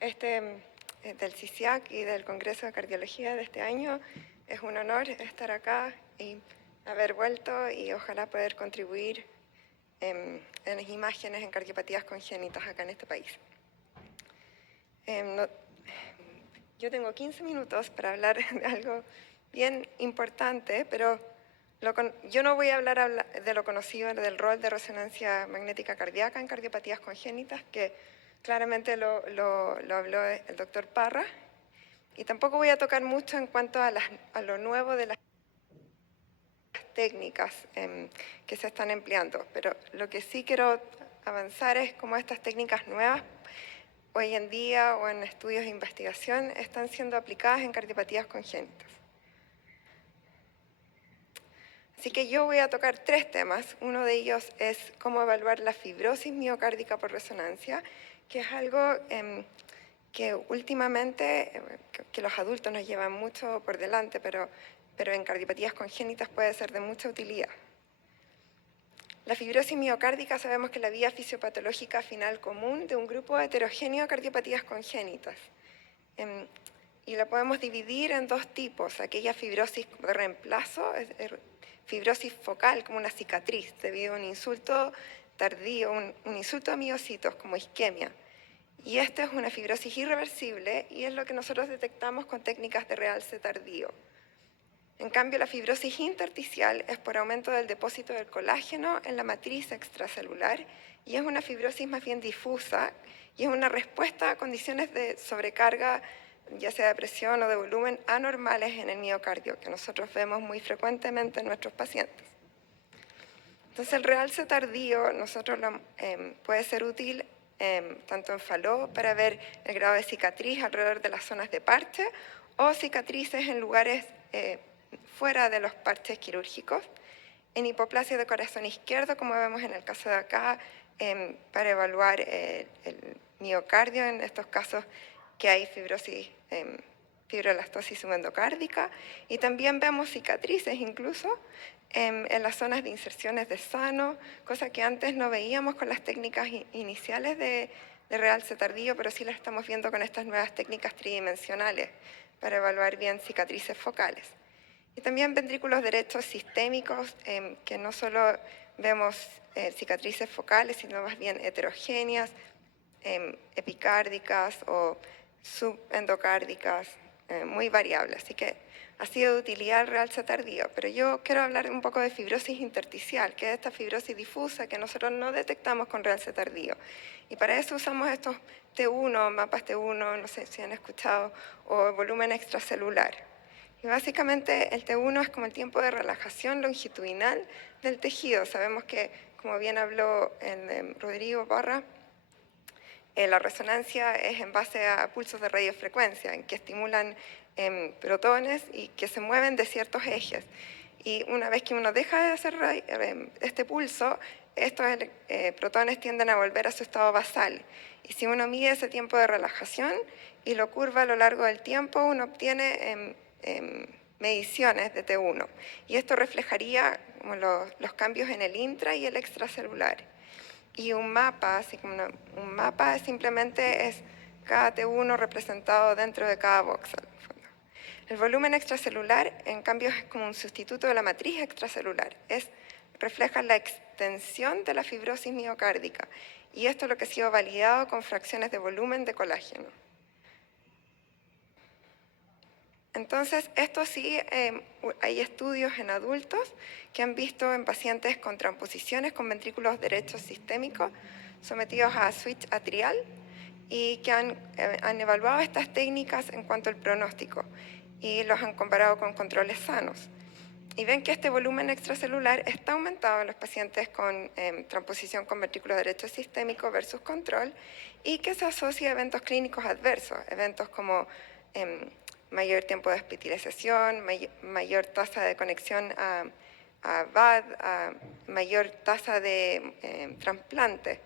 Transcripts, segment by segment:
del CICIAC y del Congreso de Cardiología de este año. Es un honor estar acá y haber vuelto y ojalá poder contribuir en las imágenes en cardiopatías congénitas acá en este país. Yo tengo 15 minutos para hablar de algo bien importante, pero yo no voy a hablar de lo conocido del rol de resonancia magnética cardíaca en cardiopatías congénitas, que claramente lo habló el doctor Parra, y tampoco voy a tocar mucho en cuanto a lo nuevo de las técnicas que se están empleando, pero lo que sí quiero avanzar es cómo estas técnicas nuevas hoy en día o en estudios de investigación están siendo aplicadas en cardiopatías congénitas. Así que yo voy a tocar 3 temas. Uno de ellos es cómo evaluar la fibrosis miocárdica por resonancia, que es algo que últimamente, que los adultos nos llevan mucho por delante, pero en cardiopatías congénitas puede ser de mucha utilidad. La fibrosis miocárdica sabemos que es la vía fisiopatológica final común de un grupo heterogéneo de cardiopatías congénitas. Y la podemos dividir en 2 tipos: aquella fibrosis de reemplazo, fibrosis focal como una cicatriz debido a un insulto tardío, un insulto a miocitos como isquemia. Y esta es una fibrosis irreversible y es lo que nosotros detectamos con técnicas de realce tardío. En cambio, la fibrosis intersticial es por aumento del depósito del colágeno en la matriz extracelular y es una fibrosis más bien difusa y es una respuesta a condiciones de sobrecarga, ya sea de presión o de volumen, anormales en el miocardio, que nosotros vemos muy frecuentemente en nuestros pacientes. Entonces, el realce tardío puede ser útil tanto en Fallot para ver el grado de cicatriz alrededor de las zonas de parche o cicatrices en lugares fuera de los parches quirúrgicos, en hipoplasia de corazón izquierdo, como vemos en el caso de acá, para evaluar el miocardio en estos casos que hay fibrosis, fibrolastosis subendocárdica, y también vemos cicatrices incluso en las zonas de inserciones de sano, cosa que antes no veíamos con las técnicas iniciales de realce tardío, pero sí las estamos viendo con estas nuevas técnicas tridimensionales para evaluar bien cicatrices focales. Y también ventrículos derechos sistémicos, que no solo vemos cicatrices focales, sino más bien heterogéneas, epicárdicas o subendocárdicas, muy variables. Así que ha sido de utilidad el realce tardío, pero yo quiero hablar un poco de fibrosis intersticial, que es esta fibrosis difusa que nosotros no detectamos con realce tardío. Y para eso usamos estos T1, mapas T1, no sé si han escuchado, o volumen extracelular. Y básicamente el T1 es como el tiempo de relajación longitudinal del tejido. Sabemos que, como bien habló Rodrigo Parra, la resonancia es en base a pulsos de radiofrecuencia, en que estimulan protones y que se mueven de ciertos ejes. Y una vez que uno deja de hacer este pulso, estos protones tienden a volver a su estado basal. Y si uno mide ese tiempo de relajación y lo curva a lo largo del tiempo, uno obtiene mediciones de T1. Y esto reflejaría como los cambios en el intra y el extracelular. Y un mapa, así como un mapa simplemente es cada T1 representado dentro de cada voxel. El volumen extracelular, en cambio, es como un sustituto de la matriz extracelular. Refleja la extensión de la fibrosis miocárdica. Y esto es lo que ha sido validado con fracciones de volumen de colágeno. Entonces, esto sí, hay estudios en adultos que han visto en pacientes con transposiciones con ventrículos derechos sistémicos sometidos a switch atrial y que han evaluado estas técnicas en cuanto al pronóstico y los han comparado con controles sanos. Y ven que este volumen extracelular está aumentado en los pacientes con transposición con ventrículo derecho sistémico versus control y que se asocia a eventos clínicos adversos, eventos como mayor tiempo de hospitalización, mayor tasa de conexión a VAD, mayor tasa de trasplante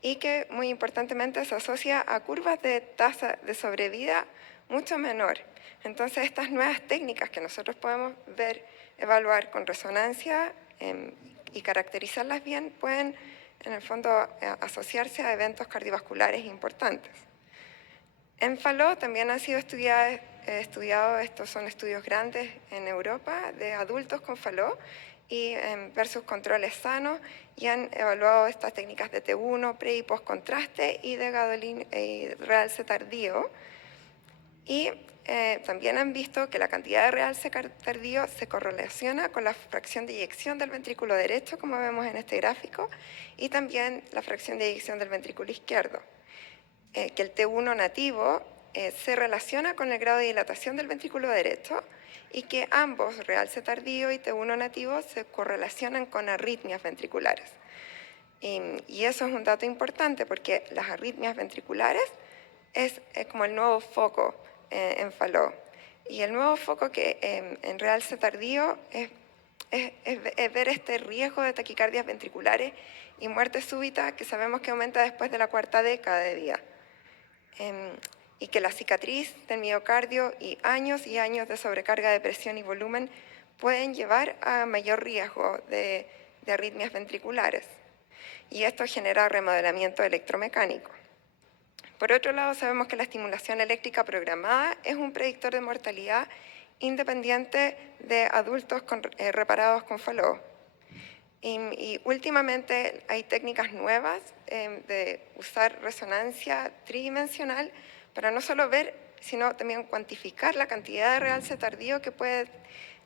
y que muy importantemente se asocia a curvas de tasa de sobrevida mucho menor. Entonces estas nuevas técnicas que nosotros podemos evaluar con resonancia y caracterizarlas bien pueden en el fondo asociarse a eventos cardiovasculares importantes. En Fallot también han sido estudiados, estos son estudios grandes en Europa de adultos con Fallot y versus controles sanos, y han evaluado estas técnicas de T1, pre y post contraste y de Gadolin y realce tardío. Y también han visto que la cantidad de realce tardío se correlaciona con la fracción de eyección del ventrículo derecho, como vemos en este gráfico, y también la fracción de eyección del ventrículo izquierdo. Que el T1 nativo se relaciona con el grado de dilatación del ventrículo derecho y que ambos, realce tardío y T1 nativo, se correlacionan con arritmias ventriculares. Y eso es un dato importante porque las arritmias ventriculares es como el nuevo foco en Fallot. Y el nuevo foco que en realce tardío es ver este riesgo de taquicardias ventriculares y muerte súbita que sabemos que aumenta después de la cuarta década de vida. Y que la cicatriz del miocardio y años de sobrecarga de presión y volumen pueden llevar a mayor riesgo de arritmias ventriculares. Y esto genera remodelamiento electromecánico. Por otro lado, sabemos que la estimulación eléctrica programada es un predictor de mortalidad independiente de adultos reparados con Fallot. Y últimamente hay técnicas nuevas de usar resonancia tridimensional para no solo ver, sino también cuantificar la cantidad de realce tardío que puede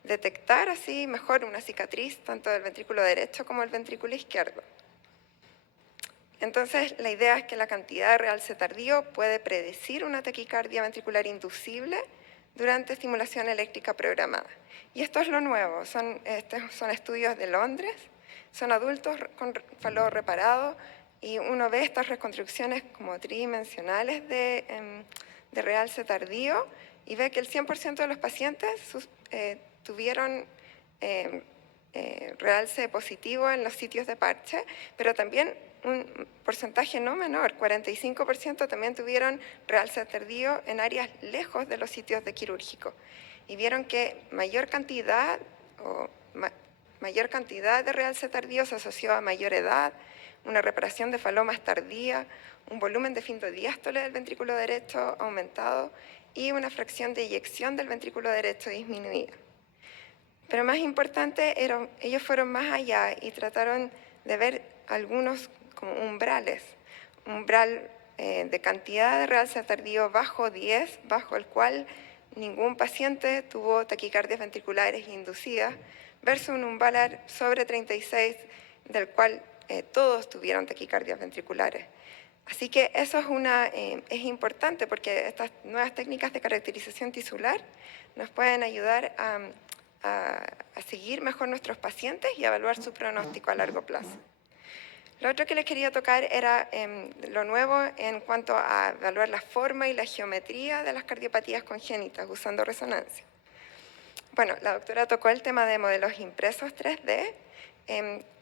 detectar así mejor una cicatriz tanto del ventrículo derecho como del ventrículo izquierdo. Entonces, la idea es que la cantidad de realce tardío puede predecir una taquicardia ventricular inducible durante estimulación eléctrica programada. Y esto es lo nuevo, estos son estudios de Londres, son adultos con Fallot reparado y uno ve estas reconstrucciones como tridimensionales de realce tardío y ve que el 100% de los pacientes tuvieron realce positivo en los sitios de parche, pero también un porcentaje no menor, 45% también tuvieron realce tardío en áreas lejos de los sitios de quirúrgico. Y vieron que mayor cantidad de realce tardío se asoció a mayor edad, una reparación de Fallot más tardía, un volumen de findodiástole del ventrículo derecho aumentado y una fracción de eyección del ventrículo derecho disminuida. Pero más importante, ellos fueron más allá y trataron de ver algunos como umbrales, umbral de cantidad de realce tardío bajo 10, bajo el cual ningún paciente tuvo taquicardias ventriculares inducidas, versus un umbral sobre 36, del cual todos tuvieron taquicardias ventriculares. Así que eso es importante porque estas nuevas técnicas de caracterización tisular nos pueden ayudar a seguir mejor nuestros pacientes y a evaluar su pronóstico a largo plazo. Lo otro que les quería tocar era lo nuevo en cuanto a evaluar la forma y la geometría de las cardiopatías congénitas usando resonancia. Bueno, la doctora tocó el tema de modelos impresos 3D,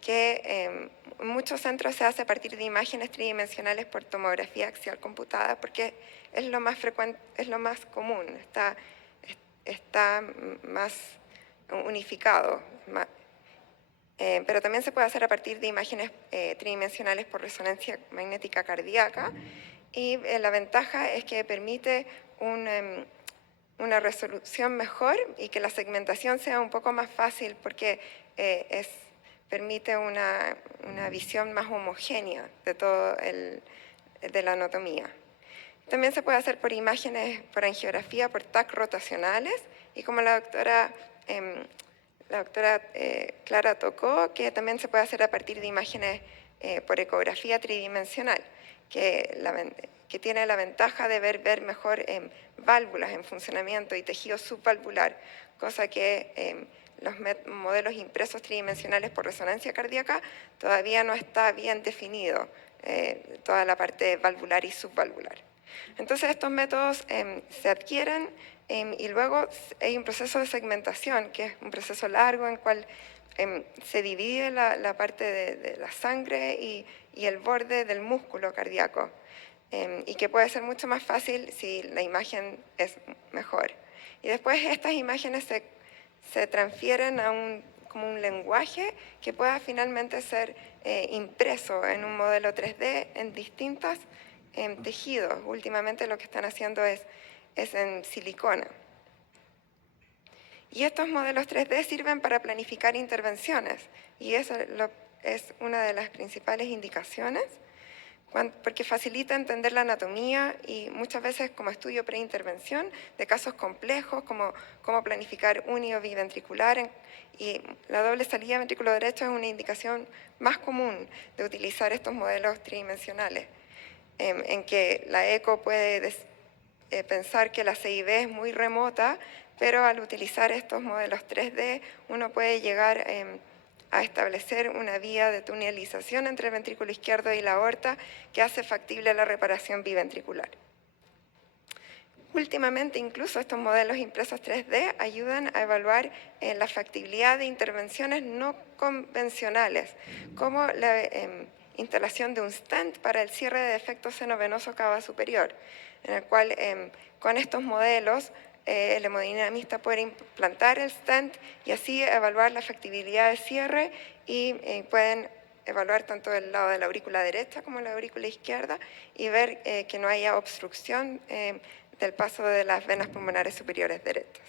que en muchos centros se hace a partir de imágenes tridimensionales por tomografía axial computada, porque es lo más frecuente, es lo más común, está más unificado. Pero también se puede hacer a partir de imágenes tridimensionales por resonancia magnética cardíaca, y la ventaja es que permite una resolución mejor y que la segmentación sea un poco más fácil porque permite una visión más homogénea de todo de la anatomía. También se puede hacer por imágenes, por angiografía, por TAC rotacionales, y como la doctora Clara tocó, que también se puede hacer a partir de imágenes por ecografía tridimensional, que tiene la ventaja de ver mejor válvulas en funcionamiento y tejido subvalvular, cosa que los modelos impresos tridimensionales por resonancia cardíaca todavía no está bien definido, toda la parte valvular y subvalvular. Entonces estos métodos se adquieren y luego hay un proceso de segmentación, que es un proceso largo en el cual se divide la parte de la sangre y el borde del músculo cardíaco, y que puede ser mucho más fácil si la imagen es mejor. Y después estas imágenes se transfieren como un lenguaje que pueda finalmente ser impreso en un modelo 3D en distintas tejidos. Últimamente lo que están haciendo es en silicona. Y estos modelos 3D sirven para planificar intervenciones, y eso es una de las principales indicaciones, porque facilita entender la anatomía y muchas veces como estudio preintervención de casos complejos como cómo planificar unio biventricular, y la doble salida ventrículo derecho es una indicación más común de utilizar estos modelos tridimensionales, en que la eco puede pensar que la CIB es muy remota, pero al utilizar estos modelos 3D uno puede llegar a establecer una vía de tunelización entre el ventrículo izquierdo y la aorta que hace factible la reparación biventricular. Últimamente, incluso estos modelos impresos 3D ayudan a evaluar la factibilidad de intervenciones no convencionales, como la instalación de un stent para el cierre de defecto senovenoso cava superior, en el cual con estos modelos el hemodinamista puede implantar el stent y así evaluar la factibilidad de cierre, y pueden evaluar tanto el lado de la aurícula derecha como la aurícula izquierda y ver que no haya obstrucción del paso de las venas pulmonares superiores derechas.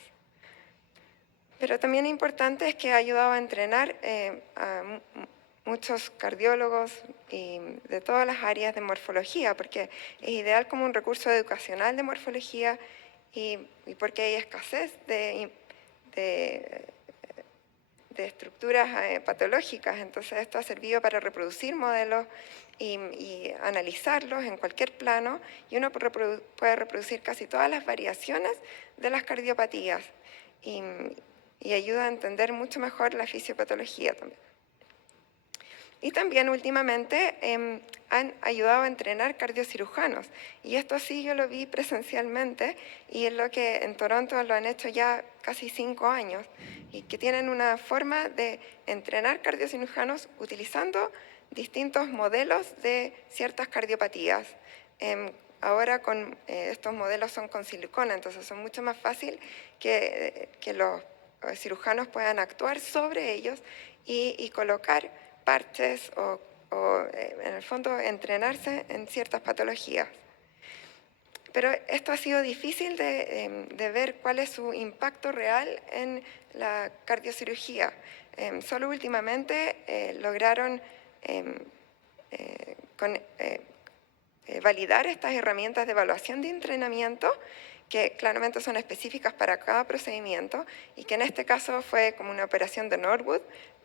Pero también importante es que ha ayudado a entrenar a muchos cardiólogos y de todas las áreas de morfología, porque es ideal como un recurso educacional de morfología y porque hay escasez de estructuras patológicas. Entonces esto ha servido para reproducir modelos y analizarlos en cualquier plano, y uno puede reproducir casi todas las variaciones de las cardiopatías y ayuda a entender mucho mejor la fisiopatología también. Y también últimamente han ayudado a entrenar cardiocirujanos, y esto sí yo lo vi presencialmente, y es lo que en Toronto lo han hecho ya casi 5 años, y que tienen una forma de entrenar cardiocirujanos utilizando distintos modelos de ciertas cardiopatías. Ahora estos modelos son con silicona, entonces son mucho más fácil que los cirujanos puedan actuar sobre ellos y colocar parches o en el fondo entrenarse en ciertas patologías. Pero esto ha sido difícil de ver cuál es su impacto real en la cardiocirugía. Solo últimamente lograron validar estas herramientas de evaluación de entrenamiento, que claramente son específicas para cada procedimiento, y que en este caso fue como una operación de Norwood.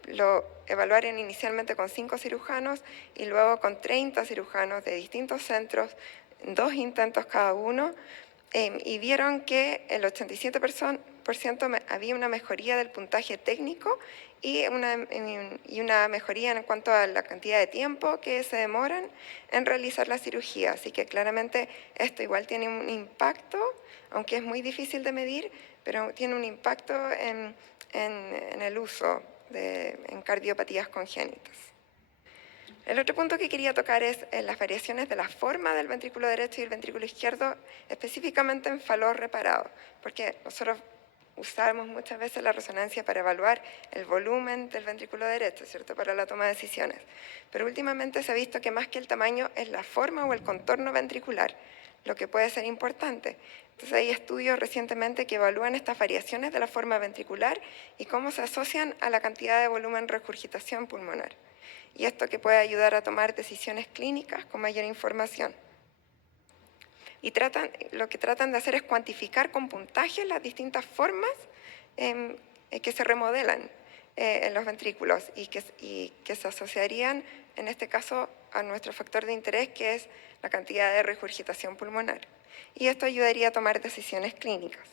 Lo evaluaron inicialmente con 5 cirujanos y luego con 30 cirujanos de distintos centros, 2 intentos cada uno, y vieron que el 87% había una mejoría del puntaje técnico y una mejoría en cuanto a la cantidad de tiempo que se demoran en realizar la cirugía. Así que claramente esto igual tiene un impacto, aunque es muy difícil de medir, pero tiene un impacto en el uso en cardiopatías congénitas. El otro punto que quería tocar es las variaciones de la forma del ventrículo derecho y el ventrículo izquierdo, específicamente en fallos reparados, porque nosotros usamos muchas veces la resonancia para evaluar el volumen del ventrículo derecho, ¿cierto?, para la toma de decisiones. Pero últimamente se ha visto que más que el tamaño es la forma o el contorno ventricular lo que puede ser importante. Entonces hay estudios recientemente que evalúan estas variaciones de la forma ventricular y cómo se asocian a la cantidad de volumen regurgitación pulmonar. Y esto que puede ayudar a tomar decisiones clínicas con mayor información. Y lo que tratan de hacer es cuantificar con puntaje las distintas formas que se remodelan en los ventrículos y que se asociarían, en este caso, a nuestro factor de interés, que es la cantidad de regurgitación pulmonar. Y esto ayudaría a tomar decisiones clínicas.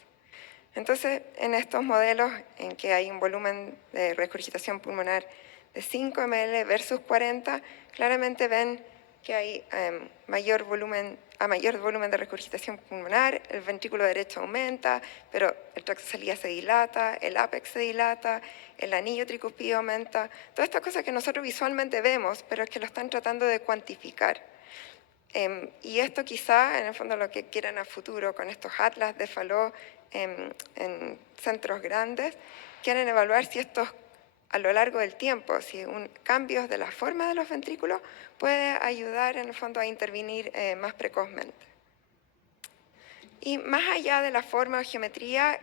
Entonces, en estos modelos en que hay un volumen de regurgitación pulmonar de 5 ml versus 40, claramente ven que hay mayor volumen de regurgitación pulmonar, el ventrículo derecho aumenta, pero el tracto de salida se dilata, el ápex se dilata, el anillo tricúspide aumenta. Todas estas cosas que nosotros visualmente vemos, pero es que lo están tratando de cuantificar. Y esto quizá, en el fondo, lo que quieran a futuro con estos atlas de Fallot en centros grandes, quieren evaluar si estos a lo largo del tiempo, si cambios de la forma de los ventrículos puede ayudar en el fondo a intervenir más precozmente. Y más allá de la forma o geometría,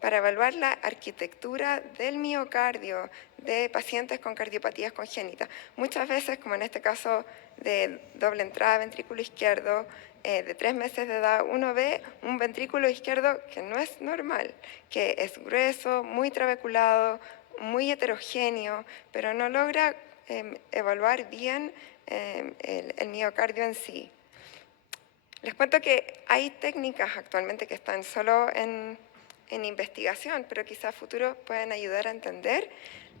para evaluar la arquitectura del miocardio de pacientes con cardiopatías congénitas, muchas veces, como en este caso de doble entrada ventrículo izquierdo, de 3 meses de edad, uno ve un ventrículo izquierdo que no es normal, que es grueso, muy trabeculado, muy heterogéneo, pero no logra evaluar bien el miocardio en sí. Les cuento que hay técnicas actualmente que están solo en investigación, pero quizás a futuro pueden ayudar a entender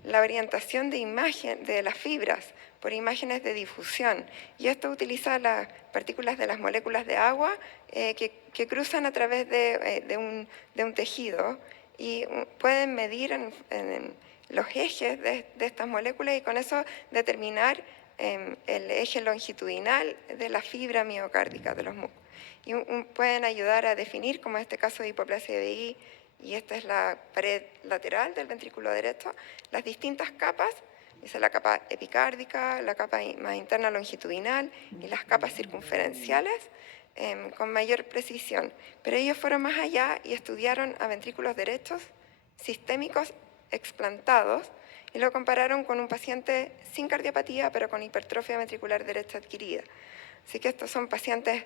la orientación de imagen de las fibras por imágenes de difusión. Y esto utiliza las partículas de las moléculas de agua que cruzan a través de un tejido y pueden medir en los ejes de estas moléculas y con eso determinar el eje longitudinal de la fibra miocárdica de los músculos. Y pueden ayudar a definir, como en este caso de hipoplasia de BI, y esta es la pared lateral del ventrículo derecho, las distintas capas. Esa es la capa epicárdica, la capa más interna longitudinal y las capas circunferenciales con mayor precisión. Pero ellos fueron más allá y estudiaron a ventrículos derechos sistémicos explantados y lo compararon con un paciente sin cardiopatía, pero con hipertrofia ventricular derecha adquirida. Así que estos son pacientes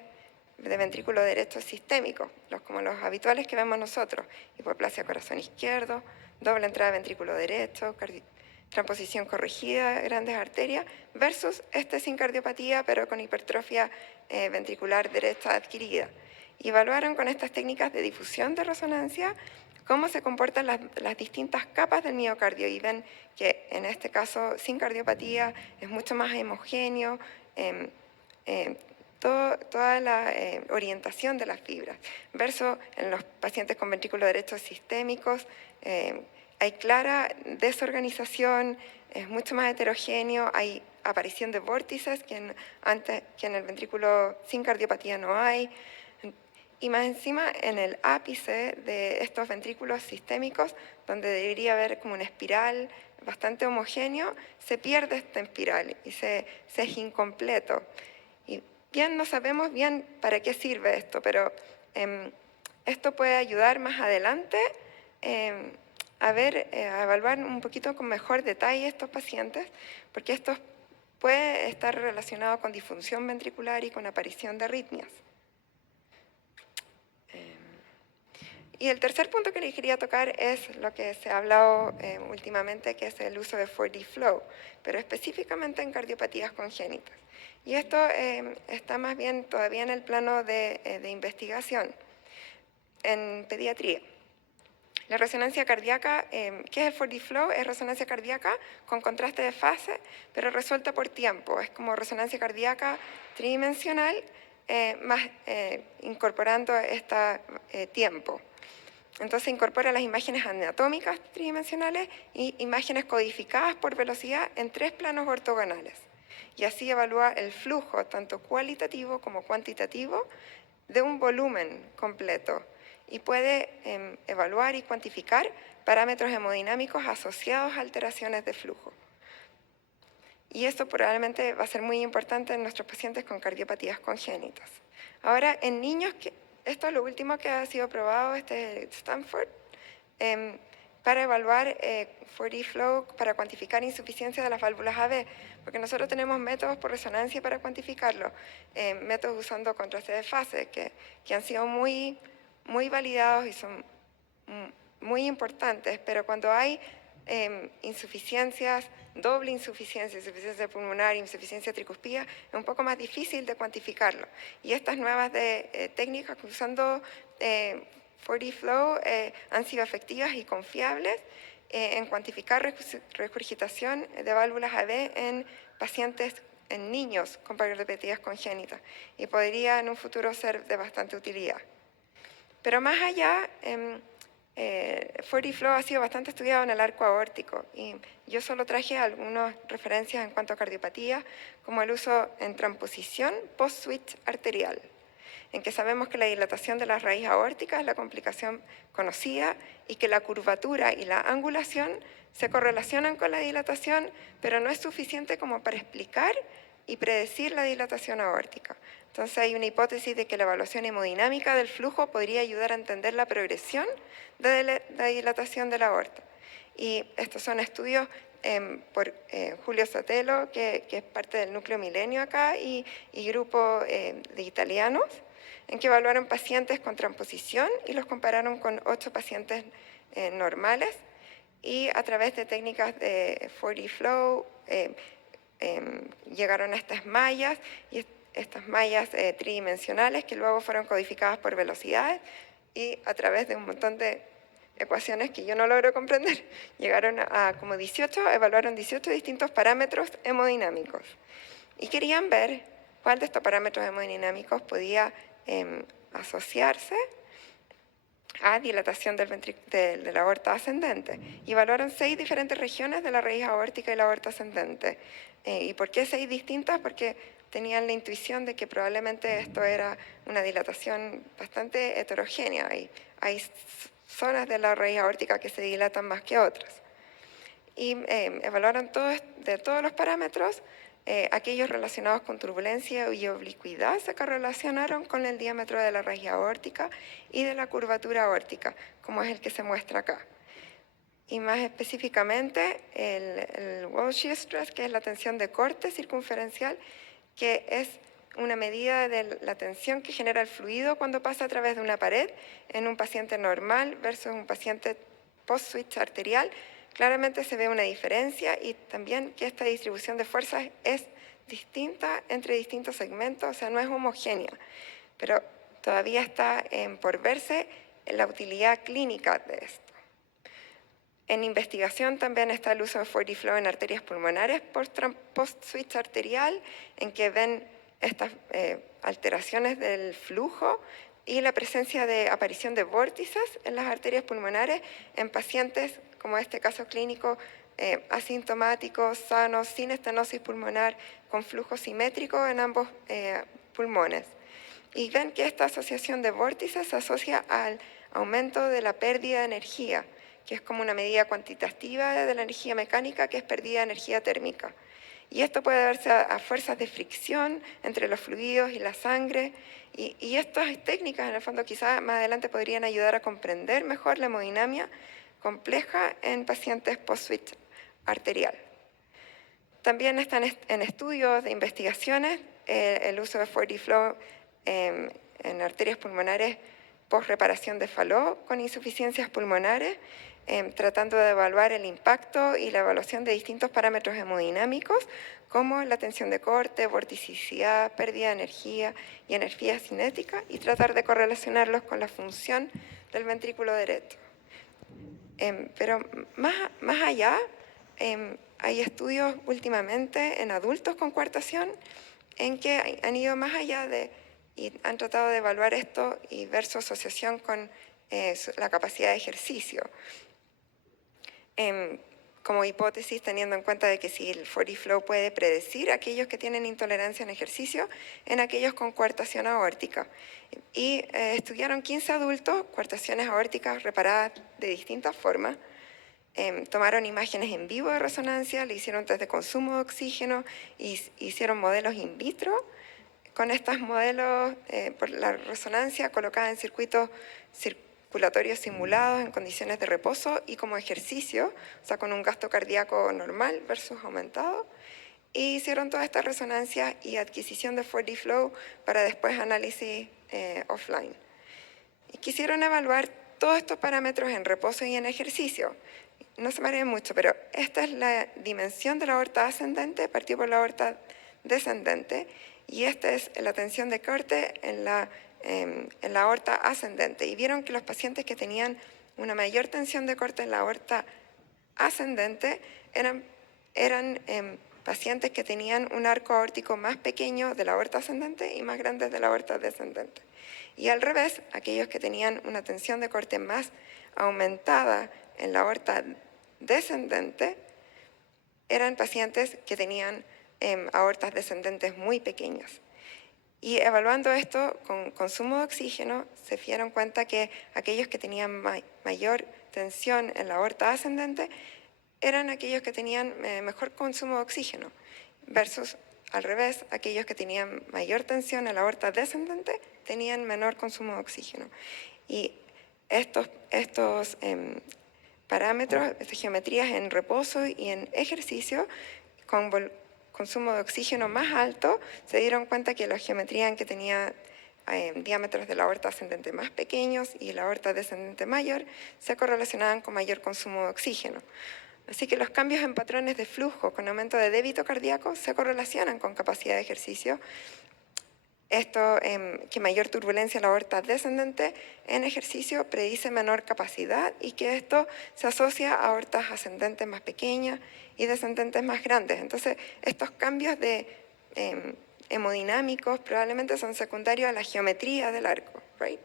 de ventrículo derecho sistémico, como los habituales que vemos nosotros: hipoplasia corazón izquierdo, doble entrada de ventrículo derecho, transposición corregida, grandes arterias, versus este sin cardiopatía, pero con hipertrofia ventricular derecha adquirida. Y evaluaron con estas técnicas de difusión de resonancia cómo se comportan las distintas capas del miocardio y ven que en este caso sin cardiopatía es mucho más homogéneo, toda la orientación de las fibras, versus en los pacientes con ventrículo derecho sistémicos hay clara desorganización, es mucho más heterogéneo, hay aparición de vórtices que en el ventrículo sin cardiopatía no hay. Y más encima, en el ápice de estos ventrículos sistémicos, donde debería haber como una espiral bastante homogéneo, se pierde esta espiral y se es incompleto. Y bien, no sabemos bien para qué sirve esto, pero esto puede ayudar más adelante a evaluar un poquito con mejor detalle estos pacientes, porque esto puede estar relacionado con disfunción ventricular y con aparición de arritmias. Y el tercer punto que les quería tocar es lo que se ha hablado últimamente, que es el uso de 4D Flow, pero específicamente en cardiopatías congénitas. Y esto está más bien todavía en el plano de investigación en pediatría. La resonancia cardíaca, ¿qué es el 4D Flow? Es resonancia cardíaca con contraste de fase, pero resuelta por tiempo. Es como resonancia cardíaca tridimensional, más incorporando este tiempo. Entonces incorpora las imágenes anatómicas tridimensionales y imágenes codificadas por velocidad en 3 planos ortogonales. Y así evalúa el flujo, tanto cualitativo como cuantitativo, de un volumen completo. Y puede evaluar y cuantificar parámetros hemodinámicos asociados a alteraciones de flujo. Y esto probablemente va a ser muy importante en nuestros pacientes con cardiopatías congénitas. Ahora, en niños, esto es lo último que ha sido probado, Stanford, para evaluar 4D Flow, para cuantificar insuficiencia de las válvulas AV, porque nosotros tenemos métodos por resonancia para cuantificarlo, métodos usando contraste de fase, que han sido muy validados y son muy importantes, pero cuando hay insuficiencias, doble insuficiencia, insuficiencia pulmonar, insuficiencia tricuspida, es un poco más difícil de cuantificarlo. Y estas nuevas técnicas usando 4D Flow han sido efectivas y confiables en cuantificar regurgitación de válvulas AV en pacientes, en niños con cardiopatías congénitas, y podría en un futuro ser de bastante utilidad. Pero más allá, 4D Flow ha sido bastante estudiado en el arco aórtico y yo solo traje algunas referencias en cuanto a cardiopatía, como el uso en transposición post-switch arterial. en que sabemos que la dilatación de la raíz aórtica es la complicación conocida y que la curvatura y la angulación se correlacionan con la dilatación, pero no es suficiente como para explicar y predecir la dilatación aórtica. Entonces hay una hipótesis de que la evaluación hemodinámica del flujo podría ayudar a entender la progresión de la dilatación de la aorta. Y estos son estudios por Julio Sotelo, que es parte del núcleo Milenio acá, y grupo de italianos, en que evaluaron pacientes con transposición y los compararon con 8 pacientes normales, y a través de técnicas de 4D Flow llegaron a estas mallas, y estas mallas tridimensionales que luego fueron codificadas por velocidades, y a través de un montón de ecuaciones que yo no logro comprender, llegaron a como 18, evaluaron 18 distintos parámetros hemodinámicos. Y querían ver cuál de estos parámetros hemodinámicos podía asociarse a dilatación de la aorta ascendente. Y evaluaron 6 diferentes regiones de la raíz aórtica y la aorta ascendente. ¿Y por qué 6 distintas? Porque tenían la intuición de que probablemente esto era una dilatación bastante heterogénea. Hay zonas de la raíz aórtica que se dilatan más que otras. Y evaluaron de todos los parámetros, aquellos relacionados con turbulencia y oblicuidad se correlacionaron con el diámetro de la raíz aórtica y de la curvatura aórtica, como es el que se muestra acá. Y más específicamente, el wall shear stress, que es la tensión de corte circunferencial, que es una medida de la tensión que genera el fluido cuando pasa a través de una pared en un paciente normal versus un paciente post-switch arterial. Claramente se ve una diferencia, y también que esta distribución de fuerzas es distinta entre distintos segmentos, o sea, no es homogénea, pero todavía está por verse la utilidad clínica de esto. En investigación también está el uso de 4D Flow en arterias pulmonares post-switch arterial, en que ven estas alteraciones del flujo y la presencia de aparición de vórtices en las arterias pulmonares en pacientes, como este caso clínico, asintomáticos, sanos, sin estenosis pulmonar, con flujo simétrico en ambos pulmones. Y ven que esta asociación de vórtices se asocia al aumento de la pérdida de energía, que es como una medida cuantitativa de la energía mecánica, que es pérdida de energía térmica. Y esto puede deberse a fuerzas de fricción entre los fluidos y la sangre, y estas técnicas, en el fondo, quizás más adelante podrían ayudar a comprender mejor la hemodinamia compleja en pacientes post-switch arterial. También están en estudios de investigaciones el uso de 4D Flow en arterias pulmonares post-reparación de Fallot con insuficiencias pulmonares, tratando de evaluar el impacto y la evaluación de distintos parámetros hemodinámicos, como la tensión de corte, vorticidad, pérdida de energía y energía cinética, y tratar de correlacionarlos con la función del ventrículo derecho. Pero más allá, hay estudios últimamente en adultos con coartación en que han ido más allá y han tratado de evaluar esto y ver su asociación con la capacidad de ejercicio. Como hipótesis, teniendo en cuenta de que si el 4D Flow puede predecir a aquellos que tienen intolerancia en ejercicio en aquellos con coartación aórtica. Y estudiaron 15 adultos, coartaciones aórticas reparadas de distintas formas. Tomaron imágenes en vivo de resonancia, le hicieron test de consumo de oxígeno y hicieron modelos in vitro con estos modelos por la resonancia colocada en circuitos circulatorios simulados en condiciones de reposo y como ejercicio, o sea, con un gasto cardíaco normal versus aumentado. Y hicieron toda esta resonancia y adquisición de 4D Flow para después análisis offline. Y quisieron evaluar todos estos parámetros en reposo y en ejercicio. No se mareen mucho, pero esta es la dimensión de la aorta ascendente, partió por la aorta descendente, y esta es la tensión de corte en la aorta ascendente. Y vieron que los pacientes que tenían una mayor tensión de corte en la aorta ascendente eran pacientes que tenían un arco aórtico más pequeño de la aorta ascendente y más grande de la aorta descendente. Y al revés, aquellos que tenían una tensión de corte más aumentada en la aorta descendente eran pacientes que tenían aortas descendentes muy pequeñas. Y evaluando esto con consumo de oxígeno, se dieron cuenta que aquellos que tenían mayor tensión en la aorta ascendente eran aquellos que tenían mejor consumo de oxígeno, versus al revés, aquellos que tenían mayor tensión en la aorta descendente tenían menor consumo de oxígeno. Y estos parámetros, estas geometrías en reposo y en ejercicio, con consumo de oxígeno más alto, se dieron cuenta que la geometría en que tenía diámetros de la aorta ascendente más pequeños y la aorta descendente mayor se correlacionaban con mayor consumo de oxígeno. Así que los cambios en patrones de flujo con aumento de débito cardíaco se correlacionan con capacidad de ejercicio. Esto, que mayor turbulencia en la aorta descendente en ejercicio predice menor capacidad y que esto se asocia a aortas ascendentes más pequeñas y descendentes más grandes. Entonces, estos cambios de hemodinámicos probablemente son secundarios a la geometría del arco, right?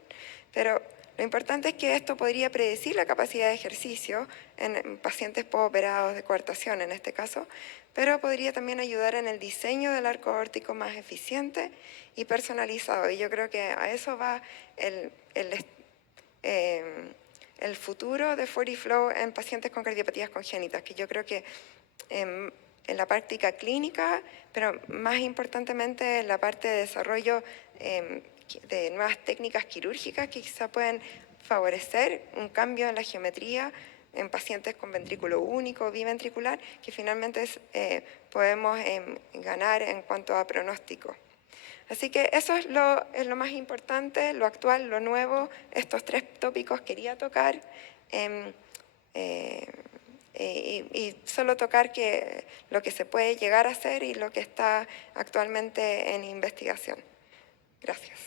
Pero lo importante es que esto podría predecir la capacidad de ejercicio en pacientes postoperados de coartación en este caso, pero podría también ayudar en el diseño del arco aórtico más eficiente y personalizado. Y yo creo que a eso va el futuro de FortiFlow en pacientes con cardiopatías congénitas, que yo creo que en la práctica clínica, pero más importantemente en la parte de desarrollo de nuevas técnicas quirúrgicas que quizá pueden favorecer un cambio en la geometría en pacientes con ventrículo único, biventricular, que finalmente podemos ganar en cuanto a pronóstico. Así que eso es lo más importante, lo actual, lo nuevo. Estos 3 tópicos quería tocar y solo tocar lo que se puede llegar a hacer y lo que está actualmente en investigación. Gracias.